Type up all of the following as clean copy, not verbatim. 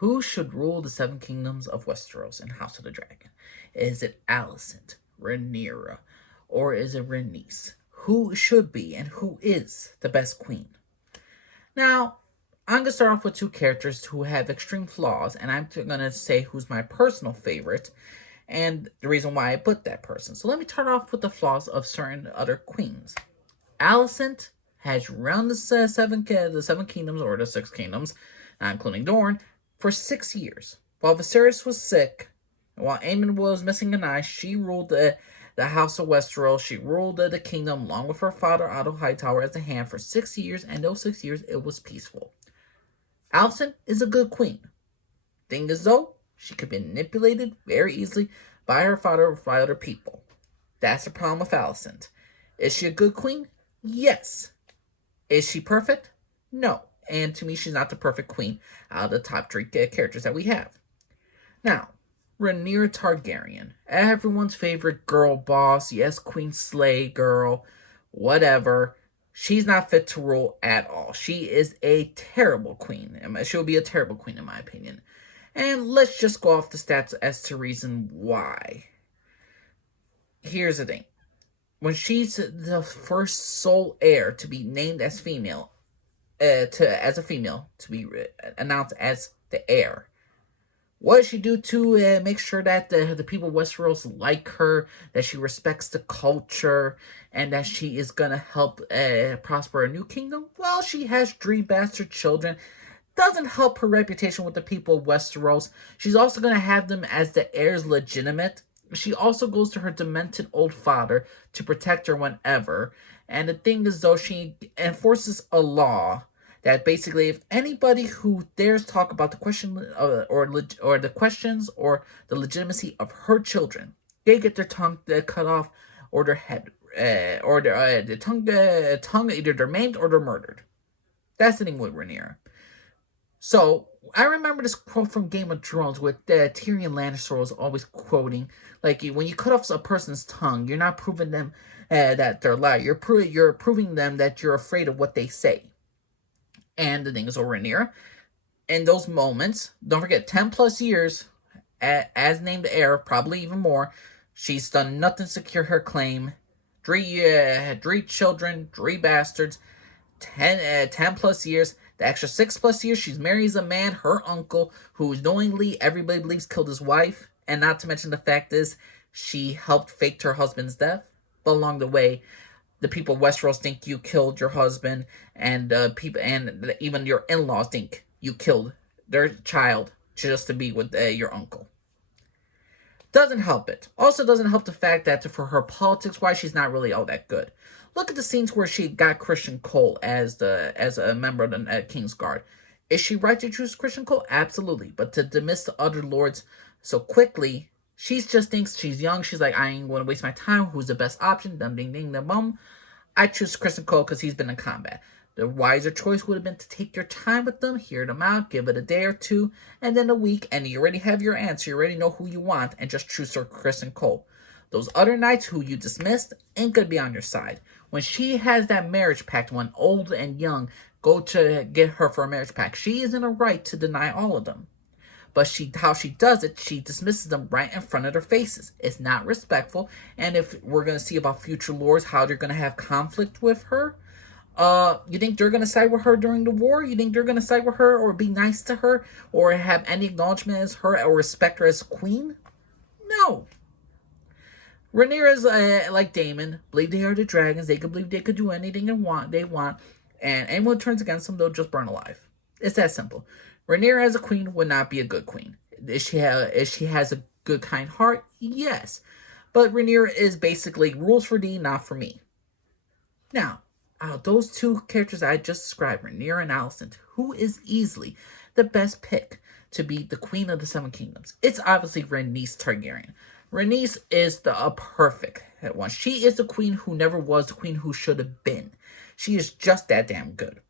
Who should rule the seven kingdoms of Westeros in House of the Dragon? Is it Alicent, Rhaenyra, or is it Rhaenys? Who should be and who is the best queen? Now, I'm going to start off with two characters who have extreme flaws, and I'm going to say who's my personal favorite and the reason why I put that person. So let me start off with the flaws of certain other queens. Alicent has run the seven kingdoms, or the six kingdoms, not including Dorne, for 6 years. While Viserys was sick, while Aemon was missing an eye, she ruled the House of Westeros. She ruled the kingdom along with her father, Otto Hightower, as a hand for 6 years, and those 6 years it was peaceful. Alicent is a good queen. Thing is, though, she could be manipulated very easily by her father or by other people. That's the problem with Alicent. Is she a good queen? Yes. Is she perfect? No. And to me, she's not the perfect queen out of the top three characters that we have. Now, Rhaenyra Targaryen, everyone's favorite girl boss. Yes, Queen Slay girl, whatever. She's not fit to rule at all. She is a terrible queen. She'll be a terrible queen in my opinion. And let's just go off the stats as to reason why. Here's the thing. When she's the first sole heir to be named as female, to be announced as the heir, what does she do to make sure that the people of Westeros like her, that she respects the culture, and that she is going to help prosper a new kingdom? Well, she has three bastard children. Doesn't help her reputation with the people of Westeros. She's also going to have them as the heirs legitimate. She also goes to her demented old father to protect her whenever. And the thing is, though, she enforces a law that basically, if anybody who dares talk about the question or the questions or the legitimacy of her children, they get their tongue cut off or their head or their tongue either they're maimed or they're murdered. That's the thing with Rhaenyra. So I remember this quote from Game of Thrones with Tyrion Lannister was always quoting, like, when you cut off a person's tongue, you're not proving them that they're lying. You're proving them that you're afraid of what they say. And the thing is, Rhaenyra, in those moments, don't forget, 10 plus years as named heir, probably even more, she's done nothing to secure her claim. Three children, three bastards, 10 plus years. The extra 6 plus years, she's marries a man, her uncle, who knowingly everybody believes killed his wife. And not to mention the fact is, she helped fake her husband's death. But along the way, the people of Westeros think you killed your husband, and even your in-laws think you killed their child just to be with your uncle. Doesn't help it. Also doesn't help the fact that for her politics-wise, she's not really all that good. Look at the scenes where she got Criston Cole as a member of the Kingsguard. Is she right to choose Criston Cole? Absolutely. But to dismiss the other lords so quickly, she just thinks she's young. She's like, I ain't going to waste my time. Who's the best option? Dum ding ding dum bum. I choose Criston Cole because he's been in combat. The wiser choice would have been to take your time with them, hear them out, give it a day or two, and then a week, and you already have your answer. You already know who you want, and just choose Sir Criston Cole. Those other knights who you dismissed ain't gonna be on your side. When she has that marriage pact, when old and young go to get her for a marriage pact, she is in a right to deny all of them. But how she does it, she dismisses them right in front of their faces. It's not respectful, and if we're going to see about future lords, how they're going to have conflict with her, you think they're going to side with her during the war? You think they're going to side with her or be nice to her or have any acknowledgement as her or respect her as queen? No. Rhaenyra's like Daemon, believe they are the dragons. They could believe they could do anything they want, and anyone who turns against them, they'll just burn alive. It's that simple. Rhaenyra as a queen would not be a good queen. If she has a good, kind heart, yes. But Rhaenyra is basically rules for thee, not for me. Now, out of those two characters I just described, Rhaenyra and Alicent, who is easily the best pick to be the queen of the Seven Kingdoms? It's obviously Rhaenys Targaryen. Rhaenys is the perfect one. She is the queen who never was, the queen who should have been. She is just that damn good.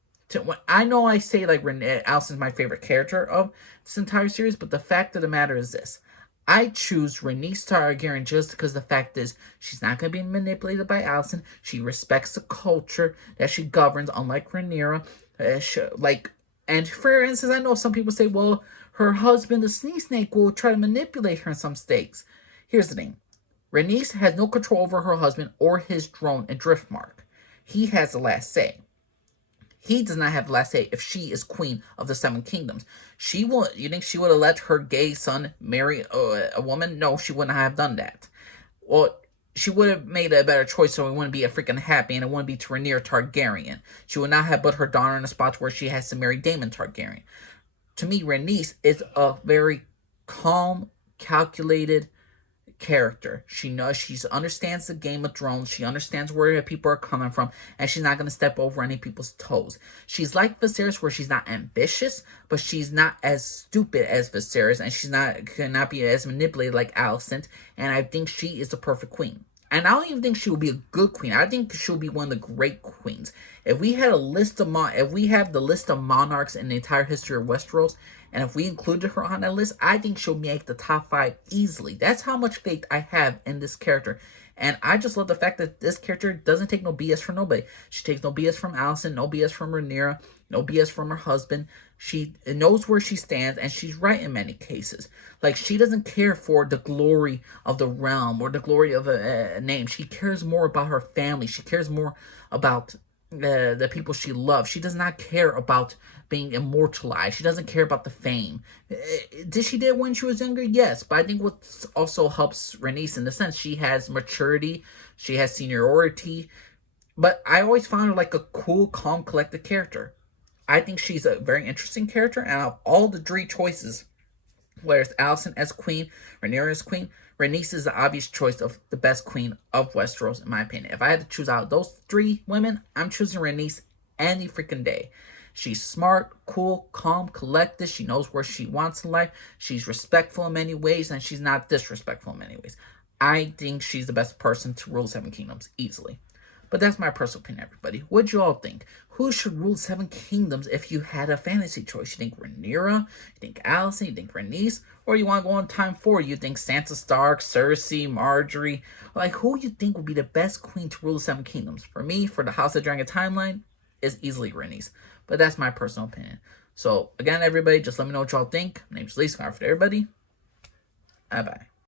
I know I say like Alicent's my favorite character of this entire series, but the fact of the matter is this. I choose Rhaenys Targaryen just because the fact is she's not going to be manipulated by Alicent. She respects the culture that she governs, unlike Rhaenyra. And for instance, I know some people say, well, her husband, the Sneak Snake, will try to manipulate her in some stakes. Here's the thing. Rhaenys has no control over her husband or his drone and Driftmark. He has the last say. He does not have the last say if she is queen of the Seven Kingdoms. She will. You think she would have let her gay son marry a woman? No, she wouldn't have done that. Well, she would have made a better choice so it wouldn't be a freaking happy and it wouldn't be to Rhaenyra Targaryen. She would not have put her daughter in a spot where she has to marry Daemon Targaryen. To me, Rhaenys is a very calm, calculated character. She understands the Game of Thrones. She understands where people are coming from, and she's not going to step over any people's toes. She's like Viserys, where she's not ambitious, but she's not as stupid as Viserys, and she's cannot be as manipulated like Alicent. And I think she is the perfect queen. And I don't even think she will be a good queen. I think she'll be one of the great queens. If we had a list of if we have the list of monarchs in the entire history of Westeros, and if we included her on that list, I think she'll make the top 5 easily. That's how much faith I have in this character. And I just love the fact that this character doesn't take no BS from nobody. She takes no BS from Alicent, no BS from Rhaenyra, no BS from her husband. She knows where she stands, and she's right in many cases. Like, she doesn't care for the glory of the realm or the glory of a name. She cares more about her family. She cares more about the people she loves. She does not care about being immortalized. She doesn't care about the fame. Did she did when she was younger? Yes, but I think what also helps Rhaenys in the sense she has maturity, she has seniority, but I always found her like a cool, calm, collected character. I think she's a very interesting character, and out of all the 3 choices, whether it's Alicent as queen, Rhaenyra as queen, Rhaenys is the obvious choice of the best queen of Westeros, in my opinion. If I had to choose out of those 3 women, I'm choosing Rhaenys any freaking day. She's smart, cool, calm, collected. She knows where she wants in life. She's respectful in many ways, and she's not disrespectful in many ways. I think she's the best person to rule 7 kingdoms, easily. But that's my personal opinion, everybody. What do you all think? Who should rule 7 kingdoms if you had a fantasy choice? You think Rhaenyra? You think Alicent? You think Rhaenys? Or you want to go on time forward? You think Sansa Stark, Cersei, Marjorie? Like, who you think would be the best queen to rule the 7 kingdoms? For me, for the House of Dragon timeline, is easily Rhaenys. But that's my personal opinion. So, again, everybody, just let me know what y'all think. My name's Lee, Scar for everybody. Bye-bye.